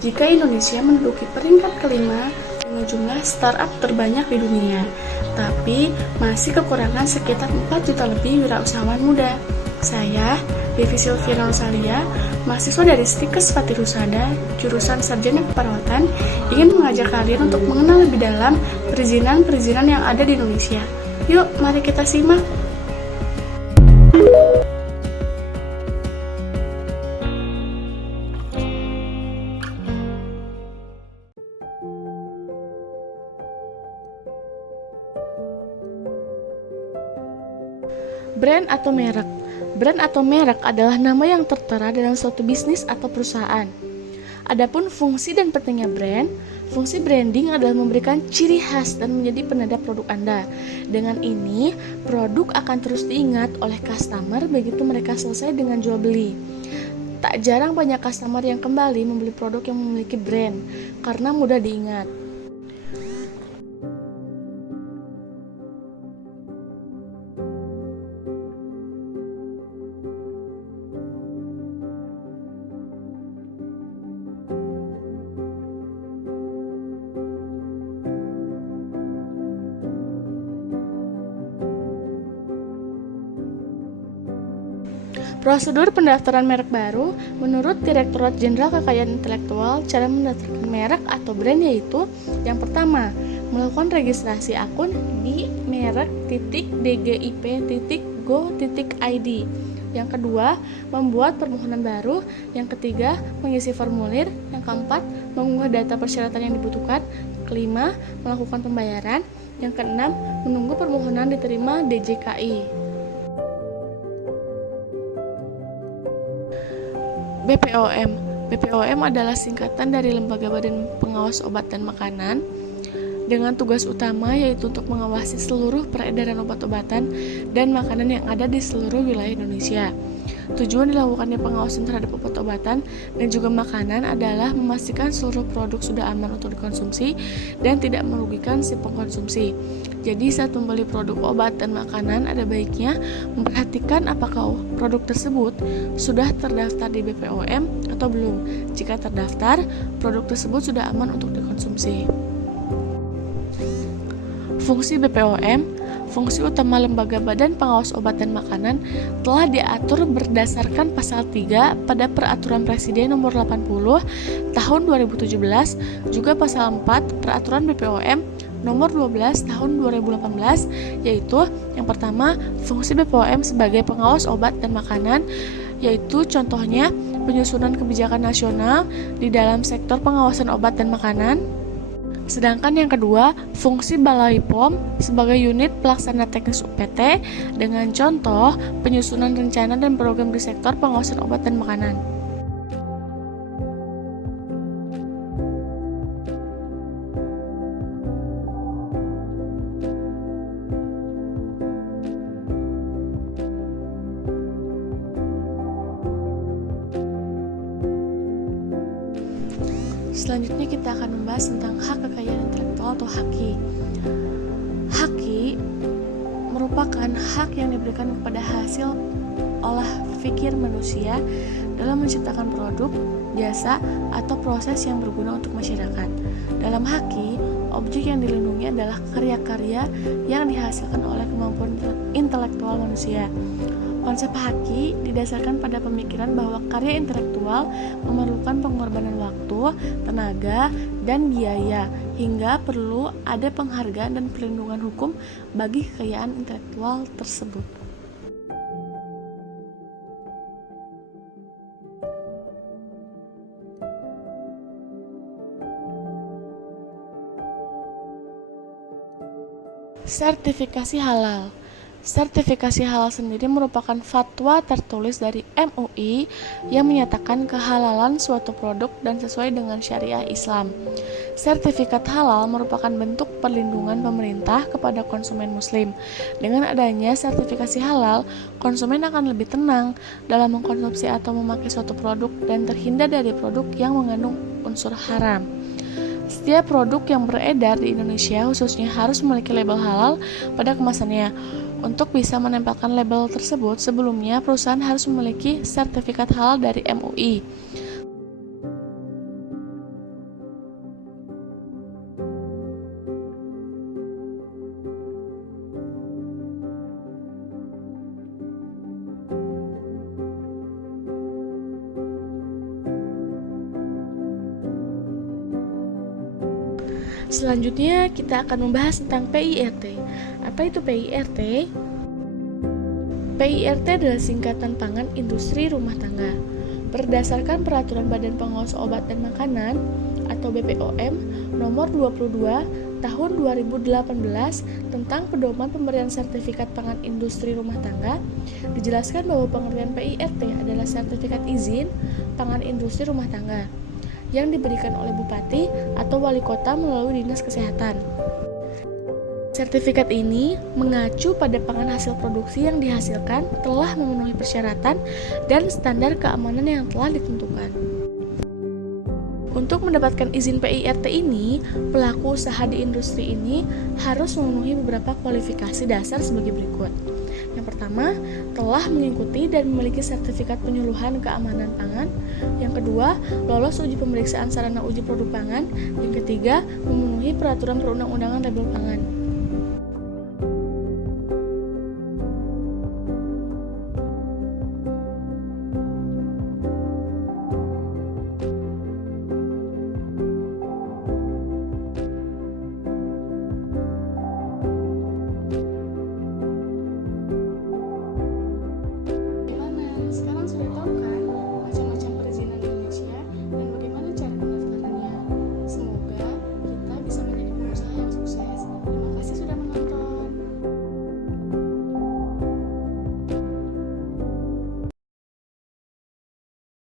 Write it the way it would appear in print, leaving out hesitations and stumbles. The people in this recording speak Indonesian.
jika Indonesia menduduki peringkat kelima dengan jumlah startup terbanyak di dunia, tapi masih kekurangan sekitar 4 juta lebih wirausahawan muda. Saya, Devi Silviana Rosalia, mahasiswa dari Stikes Fatih Husada, jurusan Sarjana Keperawatan, ingin mengajak kalian untuk mengenal lebih dalam perizinan-perizinan yang ada di Indonesia. Yuk, mari kita simak. Brand atau merek. Brand atau merek adalah nama yang tertera dalam suatu bisnis atau perusahaan. Adapun fungsi dan pentingnya brand, fungsi branding adalah memberikan ciri khas dan menjadi penanda produk Anda. Dengan ini, produk akan terus diingat oleh customer begitu mereka selesai dengan jual beli. Tak jarang banyak customer yang kembali membeli produk yang memiliki brand karena mudah diingat. Prosedur pendaftaran merek baru, menurut Direktorat Jenderal Kekayaan Intelektual, cara mendaftarkan merek atau brand yaitu: yang pertama, melakukan registrasi akun di merek.dgip.go.id. Yang kedua, membuat permohonan baru. Yang ketiga, mengisi formulir. Yang keempat, mengunggah data persyaratan yang dibutuhkan. Kelima, melakukan pembayaran. Yang keenam, menunggu permohonan diterima DJKI. BPOM. BPOM adalah singkatan dari Lembaga Badan Pengawas Obat dan Makanan dengan tugas utama yaitu untuk mengawasi seluruh peredaran obat-obatan dan makanan yang ada di seluruh wilayah Indonesia. Tujuan dilakukannya pengawasan terhadap obat-obatan dan juga makanan adalah memastikan seluruh produk sudah aman untuk dikonsumsi dan tidak merugikan si pengkonsumsi. Jadi saat membeli produk obat dan makanan ada baiknya memperhatikan apakah produk tersebut sudah terdaftar di BPOM atau belum. Jika terdaftar, produk tersebut sudah aman untuk dikonsumsi. Fungsi BPOM. Fungsi utama Lembaga Badan Pengawas Obat dan Makanan telah diatur berdasarkan pasal 3 pada Peraturan Presiden Nomor 80 Tahun 2017, juga pasal 4 Peraturan BPOM Nomor 12 Tahun 2018, yaitu yang pertama, fungsi BPOM sebagai pengawas obat dan makanan, yaitu contohnya penyusunan kebijakan nasional di dalam sektor pengawasan obat dan makanan. Sedangkan yang kedua, fungsi Balai POM sebagai unit pelaksana teknis UPT dengan contoh penyusunan rencana dan program di sektor pengawasan obat dan makanan. Selanjutnya kita akan membahas tentang hak kekayaan intelektual atau HAKI. HAKI merupakan hak yang diberikan kepada hasil olah pikir manusia dalam menciptakan produk, jasa, atau proses yang berguna untuk masyarakat. Dalam HAKI, objek yang dilindungi adalah karya-karya yang dihasilkan oleh kemampuan intelektual manusia. Konsep HAKI didasarkan pada pemikiran bahwa karya intelektual memerlukan pengorbanan waktu, tenaga, dan biaya, hingga perlu ada penghargaan dan perlindungan hukum bagi kekayaan intelektual tersebut. Sertifikasi halal. Sertifikasi halal sendiri merupakan fatwa tertulis dari MUI yang menyatakan kehalalan suatu produk dan sesuai dengan syariah Islam. Sertifikat halal merupakan bentuk perlindungan pemerintah kepada konsumen muslim. Dengan adanya sertifikasi halal, konsumen akan lebih tenang dalam mengkonsumsi atau memakai suatu produk dan terhindar dari produk yang mengandung unsur haram. Setiap produk yang beredar di Indonesia khususnya harus memiliki label halal pada kemasannya. Untuk bisa menempelkan label tersebut, sebelumnya perusahaan harus memiliki sertifikat halal dari MUI. Selanjutnya kita akan membahas tentang PIRT. Apa itu PIRT? PIRT adalah singkatan pangan industri rumah tangga. Berdasarkan Peraturan Badan Pengawas Obat dan Makanan atau BPOM nomor 22 tahun 2018 tentang pedoman pemberian sertifikat pangan industri rumah tangga, dijelaskan bahwa pengertian PIRT adalah sertifikat izin pangan industri rumah tangga yang diberikan oleh bupati atau wali kota melalui Dinas Kesehatan. Sertifikat ini mengacu pada pangan hasil produksi yang dihasilkan telah memenuhi persyaratan dan standar keamanan yang telah ditentukan. Untuk mendapatkan izin PIRT ini, pelaku usaha di industri ini harus memenuhi beberapa kualifikasi dasar sebagai berikut. Yang pertama, telah mengikuti dan memiliki sertifikat penyuluhan keamanan pangan. Yang kedua, lolos uji pemeriksaan sarana uji produk pangan. Yang ketiga, memenuhi peraturan perundang-undangan label pangan.